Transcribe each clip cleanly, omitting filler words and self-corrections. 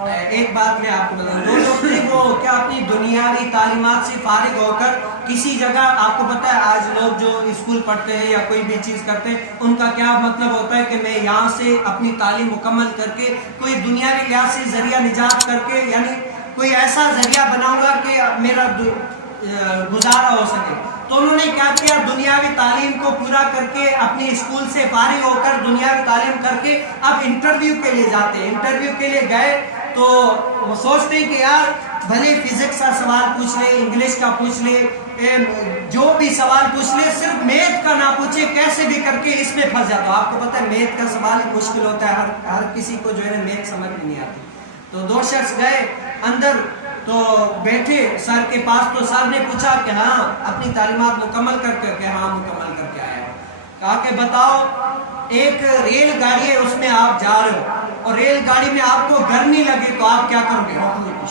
ایک بات میں آپ کو بتاؤں، جو لوگ تھے وہ کیا اپنی دنیاوی تعلیمات سے فارغ ہو کر کسی جگہ، آپ کو پتا ہے آج لوگ جو اسکول پڑھتے ہیں یا کوئی بھی چیز کرتے ہیں، ان کا کیا مطلب ہوتا ہے کہ میں یہاں سے اپنی تعلیم مکمل کر کے کوئی دنیاوی لحاظ سے ذریعہ نجات کر کے، یعنی کوئی ایسا ذریعہ بناؤں گا کہ میرا گزارا ہو سکے۔ تو انہوں نے کیا کیا، دنیاوی تعلیم کو پورا کر کے اپنی اسکول سے فارغ ہو کر دنیاوی تعلیم کر کے اب انٹرویو کے لیے جاتے ہیں۔ انٹرویو کے لیے گئے تو وہ سوچتے ہیں کہ یار بھلے فزکس کا سوال پوچھ لے، انگلش کا پوچھ لے، جو بھی سوال پوچھ لے، صرف میتھ کا نہ پوچھے، کیسے بھی کر کے اس میں پھنس جاتا ہوں۔ آپ کو پتہ ہے میتھ کا سوال مشکل ہوتا ہے، ہر کسی کو جو ہے نا میتھ سمجھ میں نہیں آتی۔ تو دو شخص گئے اندر تو بیٹھے سر کے پاس، تو سر نے پوچھا کہ ہاں اپنی تعلیمات مکمل کر کے، کہ ہاں مکمل کر کے آیا۔ کہا کہ بتاؤ، ایک ریل گاڑی ہے، اس میں آپ جا رہے ہو اور ریل گاڑی میں آپ کو گرمی لگے تو آپ کیا کرو گے؟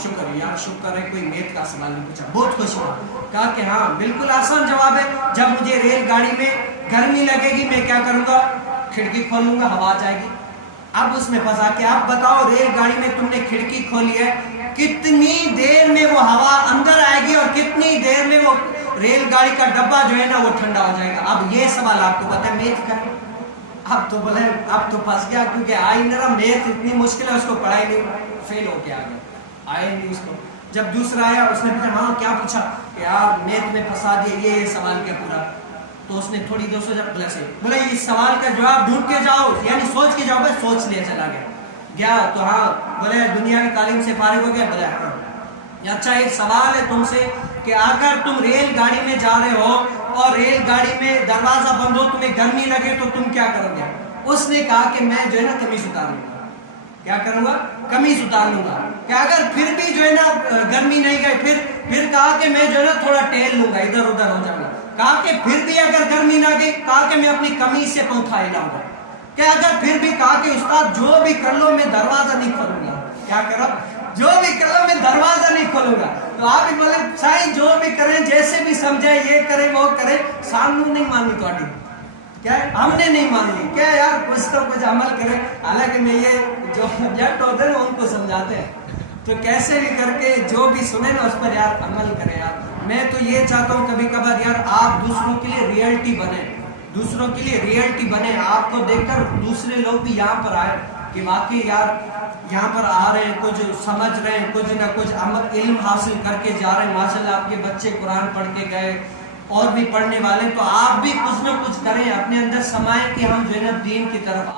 شکر یار، شکر ہے کوئی میتھ کا سوال نہیں پوچھا، بہت خوش ہوا۔ کہا کہ ہاں بالکل آسان جواب ہے، جب مجھے ریل گاڑی میں گرمی لگے گی میں کیا کروں گا؟ کھڑکی کھولوں گا، ہوا جائے گی۔ اب اس میں پھنسا کہ اب بتاؤ، ریل گاڑی میں تم نے کھڑکی کھولی ہے، کتنی دیر میں وہ ہوا اندر آئے گی اور کتنی دیر میں وہ ریل گاڑی کا ڈبہ جو ہے نا وہ ٹھنڈا ہو جائے گا؟ اب یہ سوال آپ کو پتہ ہے میتھ کا، اب تو بولے اب تو پھنس گیا، کیونکہ آئی نہ رہا، میتھ اتنی مشکل ہے، اس کو پڑھائی نہیں، فیل ہو کے آ گیا، آئے نہیں اس کو۔ جب دوسرا آیا اس نے پوچھا ہاں کیا پوچھا؟ کہ یار میتھ میں پھنسا دیا، یہ سوال کیا پورا؟ تو اس نے تھوڑی دو سو جب بولا اس سوال کا جواب ڈھونڈ کے جاؤ، یعنی سوچ کے جاؤ۔ سوچ لے چلا گیا تو ہاں بولے دنیا کی تعلیم سے فارغ ہو گیا؟ بولے ہاں۔ اچھا ایک سوال ہے تم سے کہ اگر تم ریل گاڑی میں جا رہے ہو اور ریل گاڑی میں دروازہ بند ہو، تمہیں گرمی لگے تو تم کیا کرو گے؟ اس نے کہا کہ میں جو ہے نا قمیص اتار لوں گا۔ کیا کروں گا؟ قمیص اتار لوں گا۔ کہ اگر پھر بھی جو ہے نا گرمی نہیں گئی، پھر کہا کہ میں جو ہے نا تھوڑا ٹہل لوں گا، ادھر ادھر ہو جاؤں گا۔ کہا کہ پھر بھی اگر گرمی نہ گئی، کہا کہ میں اپنی قمیص سے پنکھا ہلاؤں گا۔ کہ اگر پھر بھی، کہا کہ استاد جو بھی کر لو میں دروازہ نہیں کھولوں گا۔ کیا کرو؟ جو بھی کر لو میں دروازہ نہیں کھولوں گا۔ تو آپ ہی بولے سائیں جو بھی کریں، جیسے بھی سمجھے، یہ کریں وہ کریں، سانو نہیں مانی تھوڑی، کیا ہے ہم نے نہیں مان لی، کیا یار کچھ تو کچھ عمل کریں۔ حالانکہ میں یہ جو جٹ ہوتے ہیں ان کو سمجھاتے ہیں، تو کیسے بھی کر کے جو بھی سنیں نا اس پر یار عمل کریں۔ یار میں تو یہ چاہتا ہوں کبھی کبھار یار آپ دوسروں کے لیے ریئلٹی بنیں، دوسروں کے لیے ریئلٹی بنیں، آپ کو دیکھ کر دوسرے لوگ بھی یہاں پر آئے کہ واقعی یار یہاں پر آ رہے ہیں، کچھ سمجھ رہے ہیں، کچھ نہ کچھ علم حاصل کر کے جا رہے ہیں۔ ماشاءاللہ آپ کے بچے قرآن پڑھ کے گئے، اور بھی پڑھنے والے، تو آپ بھی کچھ نہ کچھ کریں، اپنے اندر سمائیں کہ ہم جو ہے نا دین کی طرف